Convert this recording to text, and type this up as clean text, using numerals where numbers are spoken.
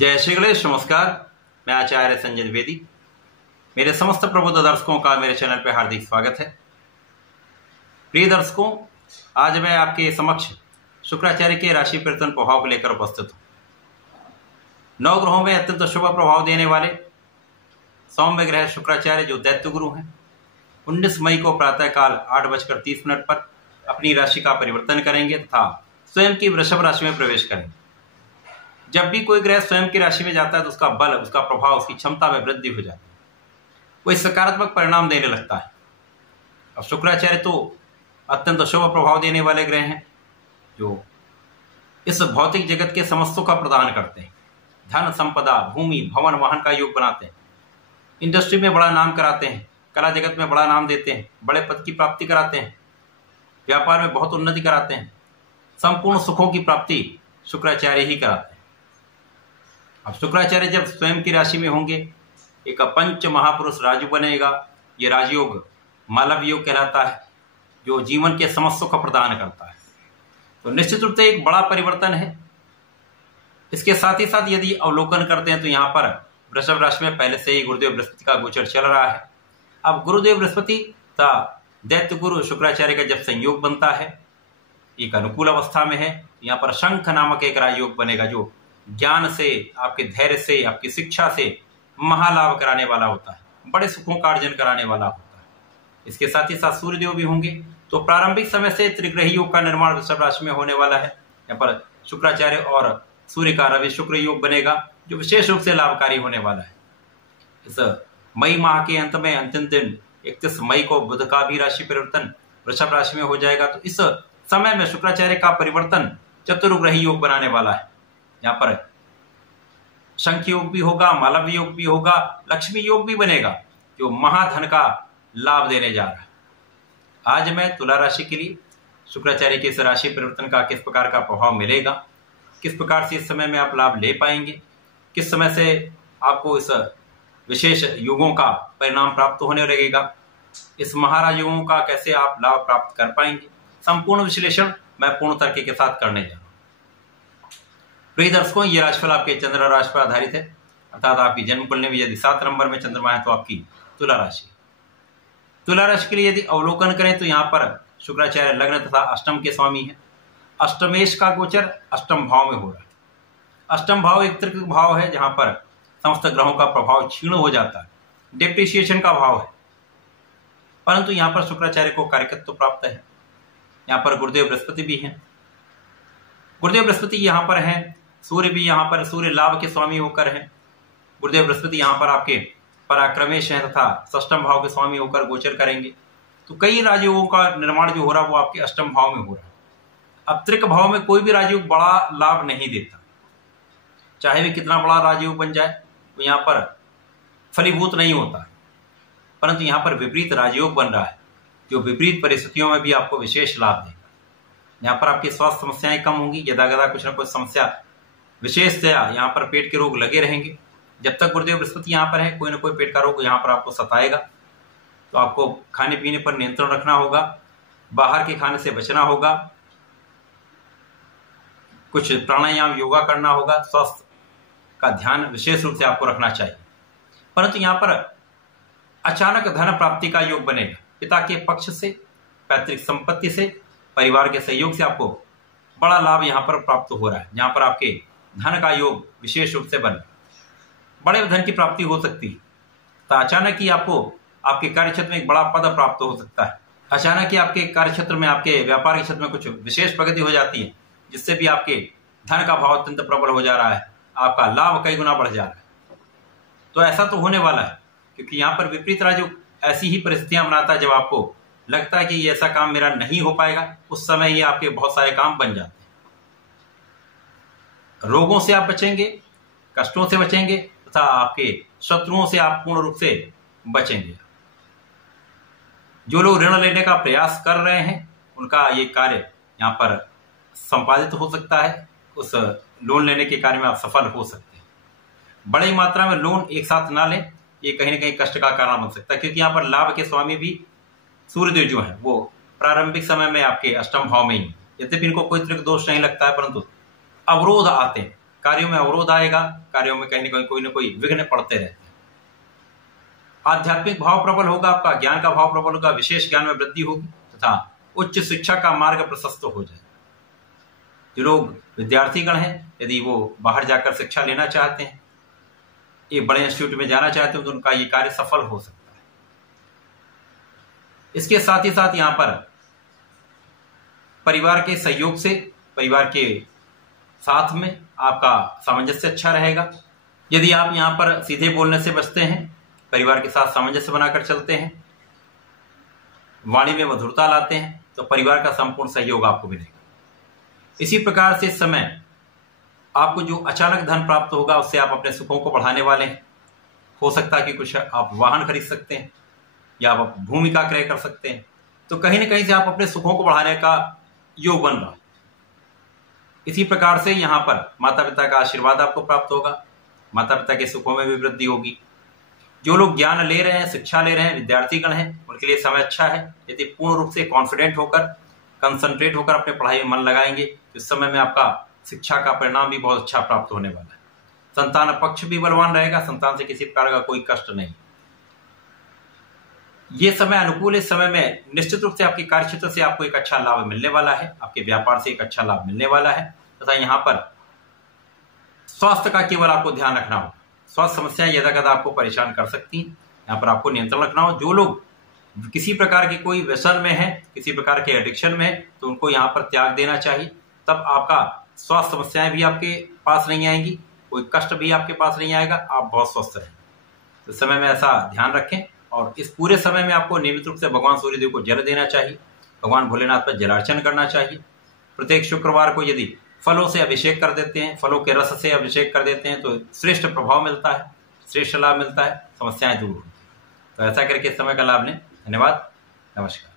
जय श्री गणेश। नमस्कार, मैं आचार्य संजय द्विवेदी। मेरे समस्त प्रबुद्ध दर्शकों का मेरे चैनल पर हार्दिक स्वागत है। प्रिय दर्शकों, आज मैं आपके समक्ष शुक्राचार्य के राशि परिवर्तन प्रभाव को लेकर उपस्थित हूँ। 9 ग्रहों में अत्यंत शुभ प्रभाव देने वाले सौम्य ग्रह शुक्राचार्य जो दैत्य गुरु हैं, 19 मई को प्रातःकाल 8:30 पर अपनी राशि का परिवर्तन करेंगे तथा स्वयं की वृषभ राशि में प्रवेश करेंगे। जब भी कोई ग्रह स्वयं की राशि में जाता है तो उसका बल, उसका प्रभाव, उसकी क्षमता में वृद्धि हो जाती है, वो सकारात्मक परिणाम देने लगता है। अब शुक्राचार्य तो अत्यंत शुभ प्रभाव देने वाले ग्रह हैं जो इस भौतिक जगत के समस्त सुख का प्रदान करते हैं। धन, संपदा, भूमि, भवन, वाहन का योग बनाते हैं। इंडस्ट्री में बड़ा नाम कराते हैं, कला जगत में बड़ा नाम देते हैं, बड़े पद की प्राप्ति कराते हैं, व्यापार में बहुत उन्नति कराते हैं। संपूर्ण सुखों की प्राप्ति शुक्राचार्य ही कराते हैं। अब शुक्राचार्य जब स्वयं की राशि में होंगे, एक पंच महापुरुष राजयोग बनेगा। ये राजयोग मालव योग कहलाता है, जो जीवन के समस्त सुख प्रदान करता है। तो निश्चित रूप से एक बड़ा परिवर्तन है। इसके साथ ही साथ यदि अवलोकन करते हैं तो यहाँ पर वृषभ राशि में पहले से ही गुरुदेव बृहस्पति का गोचर चल रहा है। अब गुरुदेव बृहस्पति तथा दैत्य गुरु शुक्राचार्य का जब संयोग बनता है, एक अनुकूल अवस्था में है, यहाँ पर शंख नामक एक राजयोग बनेगा जो ज्ञान से, आपके धैर्य से, आपकी शिक्षा से महालाभ कराने वाला होता है, बड़े सुखों का अर्जन कराने वाला होता है। इसके साथ ही साथ सूर्यदेव भी होंगे। तो प्रारंभिक समय से त्रिग्रही योग का निर्माण वृषभ राशि में होने वाला है। यहाँ पर शुक्राचार्य और सूर्य का रवि शुक्र योग बनेगा जो विशेष रूप से लाभकारी होने वाला है। इस मई माह के अंत में अंतिम दिन 31 मई को बुध का भी राशि परिवर्तन वृषभ राशि में हो जाएगा। तो इस समय में शुक्राचार्य का परिवर्तन चतुर्ग्रही योग बनाने वाला है। यहाँ पर शंख योग भी होगा, मालव योग भी होगा, लक्ष्मी योग भी बनेगा जो महाधन का लाभ देने जा रहा है। आज मैं तुला राशि के लिए शुक्राचार्य के इस राशि परिवर्तन का किस प्रकार का प्रभाव मिलेगा, किस प्रकार से इस समय में आप लाभ ले पाएंगे, किस समय से आपको इस विशेष युगों का परिणाम प्राप्त होने लगेगा, इस महाराज युगों का कैसे आप लाभ प्राप्त कर पाएंगे, संपूर्ण विश्लेषण मैं पूर्ण तरीके के साथ करने जा रहा हूं। प्रिय दर्शकों, ये राशिफल आपके चंद्र राशि पर आधारित है, अर्थात आपकी जन्म कुंडली में यदि 7 नंबर में चंद्रमा है तो आपकी तुला राशि। तुला राशि के लिए यदि अवलोकन करें तो यहाँ पर शुक्राचार्य लग्न तथा अष्टम के स्वामी है। अष्टमेश का गोचर अष्टम भाव में हो रहा है। अष्टम भाव एक त्रिक भाव है जहां पर समस्त ग्रहों का प्रभाव क्षीण हो जाता है, डिप्रिसिएशन का भाव है। परंतु यहाँ पर शुक्राचार्य को कार्यकत्व प्राप्त है। यहाँ पर गुरुदेव बृहस्पति भी हैं। गुरुदेव बृहस्पति यहाँ पर हैं, सूर्य भी यहाँ पर, सूर्य लाभ के स्वामी होकर हैं। गुरुदेव बृहस्पति यहाँ पर आपके पराक्रमेश हैं तथा षष्टम भाव के स्वामी होकर गोचर करेंगे। तो कई राजयोगों का निर्माण जो हो रहा है वो आपके अष्टम भाव में हो रहा है। अब त्रिक भाव में कोई भी राजयोग बड़ा लाभ नहीं देता, चाहे वे कितना बड़ा राजयोग बन जाए, तो यहाँ पर फलीभूत नहीं होता। परंतु यहाँ पर विपरीत राजयोग बन रहा है जो विपरीत परिस्थितियों में भी आपको विशेष लाभ देगा। यहाँ पर आपकी स्वास्थ्य समस्याएं कम होंगी, यदागदा कुछ न कुछ समस्या विशेषतया यहाँ पर पेट के रोग लगे रहेंगे। जब तक गुरुदेव बृहस्पति यहाँ पर है, कोई ना कोई पेट का रोग यहाँ पर आपको सताएगा। तो आपको खाने पीने पर नियंत्रण रखना होगा, बाहर के खाने से बचना होगा, कुछ प्राणायाम योगा करना होगा, स्वास्थ्य का ध्यान विशेष रूप से आपको रखना चाहिए। परंतु यहाँ पर अचानक धन प्राप्ति का योग बनेगा। पिता के पक्ष से, पैतृक संपत्ति से, परिवार के सहयोग से आपको बड़ा लाभ यहाँ पर प्राप्त हो रहा है। यहाँ पर आपके धन का योग विशेष रूप से बन, बड़े धन की प्राप्ति हो सकती है। तो अचानक ही आपको आपके कार्यक्षेत्र में एक बड़ा पद प्राप्त हो सकता है। अचानक ही आपके कार्यक्षेत्र में, आपके व्यापार के क्षेत्र में कुछ विशेष प्रगति हो जाती है, जिससे भी आपके धन का भाव अत्यंत प्रबल हो जा रहा है, आपका लाभ कई गुना बढ़ जा रहा है। तो ऐसा तो होने वाला है, क्योंकि यहाँ पर विपरीत राजयोग ऐसी ही परिस्थितियां बनाता है जब आपको लगता है कि ये ऐसा काम मेरा नहीं हो पाएगा, उस समय ये आपके बहुत सारे काम बन जाते हैं। रोगों से आप बचेंगे, कष्टों से बचेंगे तथा आपके शत्रुओं से आप पूर्ण रूप से बचेंगे। जो लोग ऋण लेने का प्रयास कर रहे हैं उनका ये कार्य यहाँ पर संपादित हो सकता है। उस लोन लेने के कार्य में आप सफल हो सकते हैं। बड़ी मात्रा में लोन एक साथ ना लें, ये कहीं ना कहीं कष्ट का कारण बन सकता है, क्योंकि यहाँ पर लाभ के स्वामी भी सूर्यदेव जो है वो प्रारंभिक समय में आपके अष्टम भाव में ही, यद्यपि इनको कोई त्रिक दोष नहीं लगता है, परंतु अवरोध आते हैं। कार्यों में अवरोध आएगा, कार्यों में कहीं ना कोई विघ्न पड़ते रहते हैं। आध्यात्मिक भाव प्रबल होगा, आपका ज्ञान का भाव प्रबल होगा, विशेष ज्ञान में वृद्धि होगी तथा उच्च शिक्षा का मार्ग प्रशस्त हो जाए। जो लोग विद्यार्थीगण हैं, यदि वो बाहर जाकर शिक्षा लेना चाहते हैं, एक बड़े इंस्टीट्यूट में जाना चाहते हैं, तो उनका ये कार्य सफल हो सकता है। इसके साथ ही साथ यहाँ पर परिवार के सहयोग से, परिवार के साथ में आपका सामंजस्य अच्छा रहेगा। यदि आप यहाँ पर सीधे बोलने से बचते हैं, परिवार के साथ सामंजस्य बनाकर चलते हैं, वाणी में मधुरता लाते हैं, तो परिवार का संपूर्ण सहयोग आपको मिलेगा। इसी प्रकार से इस समय आपको जो अचानक धन प्राप्त होगा, उससे आप अपने सुखों को बढ़ाने वाले हैं। हो सकता है कि कुछ आप वाहन खरीद सकते हैं या आप भूमि का क्रय कर सकते हैं, तो कहीं ना कहीं से आप अपने सुखों को बढ़ाने का योग बन रहा है। इसी प्रकार से यहाँ पर माता पिता का आशीर्वाद आपको प्राप्त होगा, माता पिता के सुखों में भी वृद्धि होगी। जो लोग ज्ञान ले रहे हैं, शिक्षा ले रहे हैं, विद्यार्थीगण हैं, उनके लिए समय अच्छा है। यदि पूर्ण रूप से कॉन्फिडेंट होकर, कंसंट्रेट होकर अपने पढ़ाई में मन लगाएंगे, तो इस समय में आपका शिक्षा का परिणाम भी बहुत अच्छा प्राप्त होने वाला है। संतान पक्ष भी बलवान रहेगा, संतान से किसी प्रकार का कोई कष्ट नहीं। ये समय अनुकूल, इस समय में निश्चित रूप से आपके कार्यक्षेत्र से आपको एक अच्छा लाभ मिलने वाला है, आपके व्यापार से एक अच्छा लाभ मिलने वाला है। तथा यहाँ पर स्वास्थ्य का केवल आपको ध्यान रखना हो। स्वास्थ्य समस्याएं यदा कदा आपको परेशान कर सकती हैं, यहाँ पर आपको नियंत्रण रखना हो। जो लोग किसी प्रकार के कोई व्यसन में है, किसी प्रकार के एडिक्शन में है, तो उनको यहाँ पर त्याग देना चाहिए। तब आपका स्वास्थ्य समस्याएं भी आपके पास नहीं आएंगी, कोई कष्ट भी आपके पास नहीं आएगा, आप बहुत स्वस्थ रहेंगे। तो समय में ऐसा ध्यान रखें। और इस पूरे समय में आपको नियमित रूप से भगवान सूर्यदेव को जल देना चाहिए, भगवान भोलेनाथ पर जलार्चन करना चाहिए। प्रत्येक शुक्रवार को यदि फलों से अभिषेक कर देते हैं, फलों के रस से अभिषेक कर देते हैं, तो श्रेष्ठ प्रभाव मिलता है, श्रेष्ठ लाभ मिलता है, समस्याएं दूर होती हैं। तो ऐसा करके समय का लाभ लें। धन्यवाद, नमस्कार।